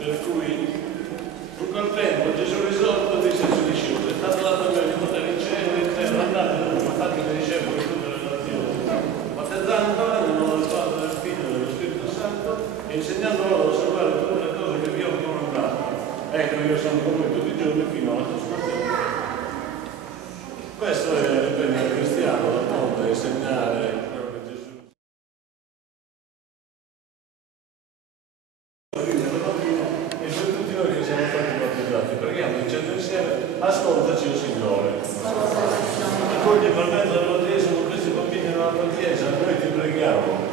Per cui in quel tempo Gesù risorto disse ai suoi discepoli: è stato dato a me di potere in cielo e in terra, andate fate i discepoli di tutte le nazioni, battezzando nel nome del Padre, del Figlio e dello Spirito Santo e insegnando loro ad osservare tutte le cose che vi ho comandato. Ecco, io sono con voi tutti i giorni fino alla consumazione. Questo è il cristiano, d'altronde, insegnare quello che Gesù. E per tutti noi che siamo stati battezzati, preghiamo dicendo insieme: ascoltaci, o Signore. Accogli per mezzo del battesimo questi bambini nella tua Chiesa, noi ti preghiamo.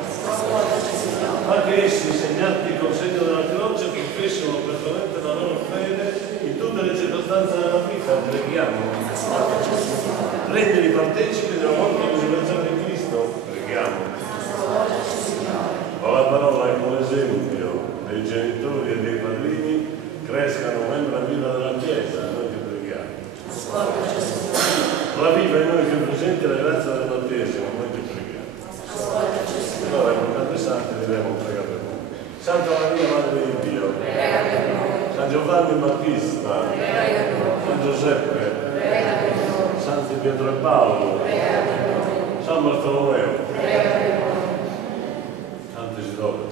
Anche essi, segnati col segno della croce, professano apertamente la loro fede in tutte le circostanze della vita, preghiamo. Rendili partecipi della morte e risurrezione di Cristo, preghiamo. Ma la parola è come esempio dei genitori e dei padrini, crescano membra viva della Chiesa, noi ti preghiamo. La viva in noi più presente la grazia del battesimo, noi ti preghiamo. Allora, con tanti santi diremo prega per noi. Santa Maria, Madre di Dio, San Giovanni Battista, San Giuseppe, Santi Pietro e Paolo, San Bartolomeo, Sant'Isidoro,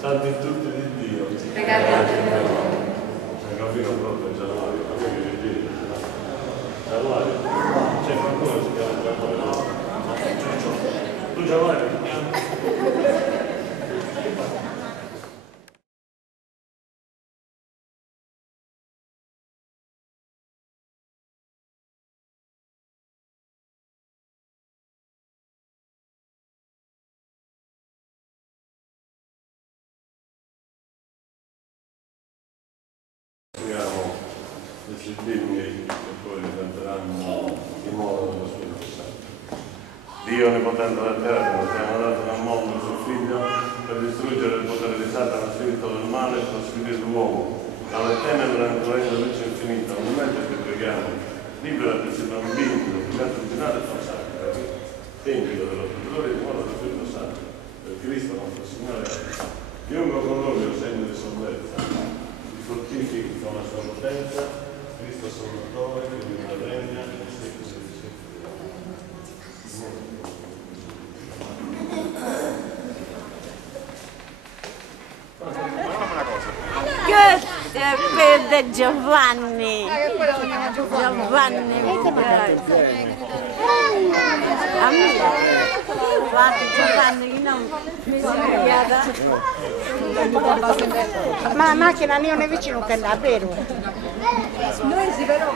Santi tutti di Dio, San Gavino proprio, Gianmario, Gianmario, c'è qualcuno che si chiama Gianmario? Tu Gianmario? Questi bimbi che poi diventeranno dimora dello Spirito Santo. Dio onnipotente dell'eterno ti ha dato dal mondo il suo figlio per distruggere il potere di Satana, spirito del male, e trasferire l'uomo dalle tenebre nel regno della luce infinita. Un momento che preghiamo, libera questi bambini dal ordinario e consacra, tempio dello Spirito e dimora dello Spirito Santo, per Cristo nostro Signore. Giungo con loro il segno di salvezza, ti fortifichi con la sua potenza. Cristo Salvatore, che vive la regna, e secoli e secoli. Per Giovanni. Giovanni. Guarda Giovanni, che non mi sono chiara. Ma la macchina non è vicino che andrà, vero? Noi si però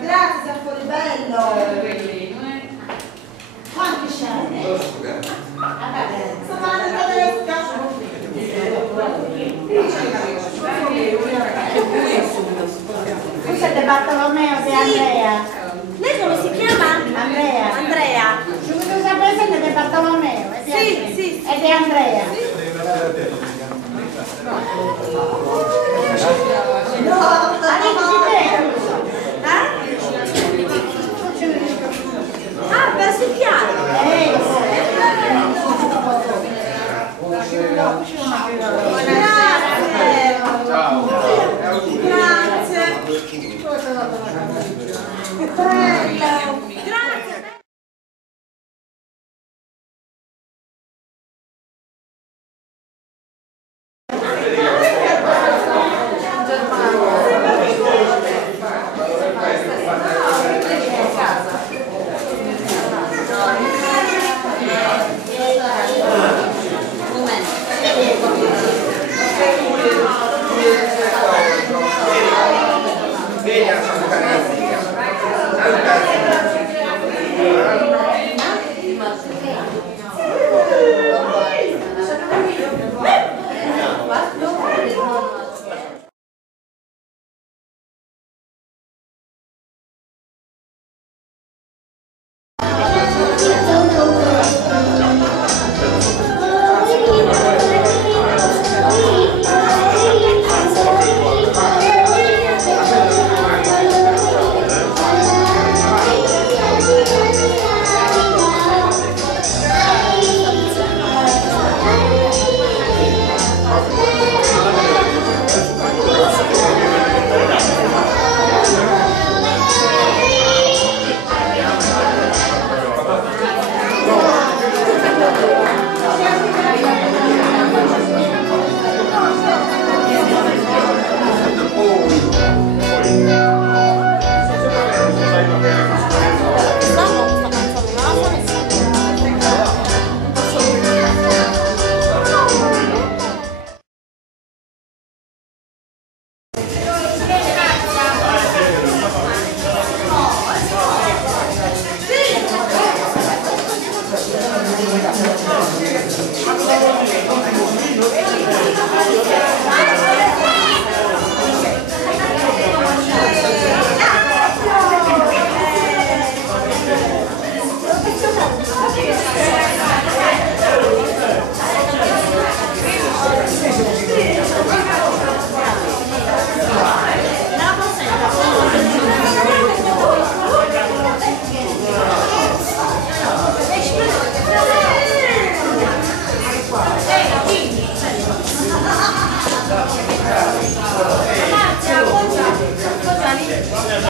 grazie, sei fuori bello. Quanti scene? Questo è di Bartolomeo di Andrea. Lei come si chiama? Andrea. Andrea. Subito sapete che è di Bartolomeo? Sì, sì. È di Andrea.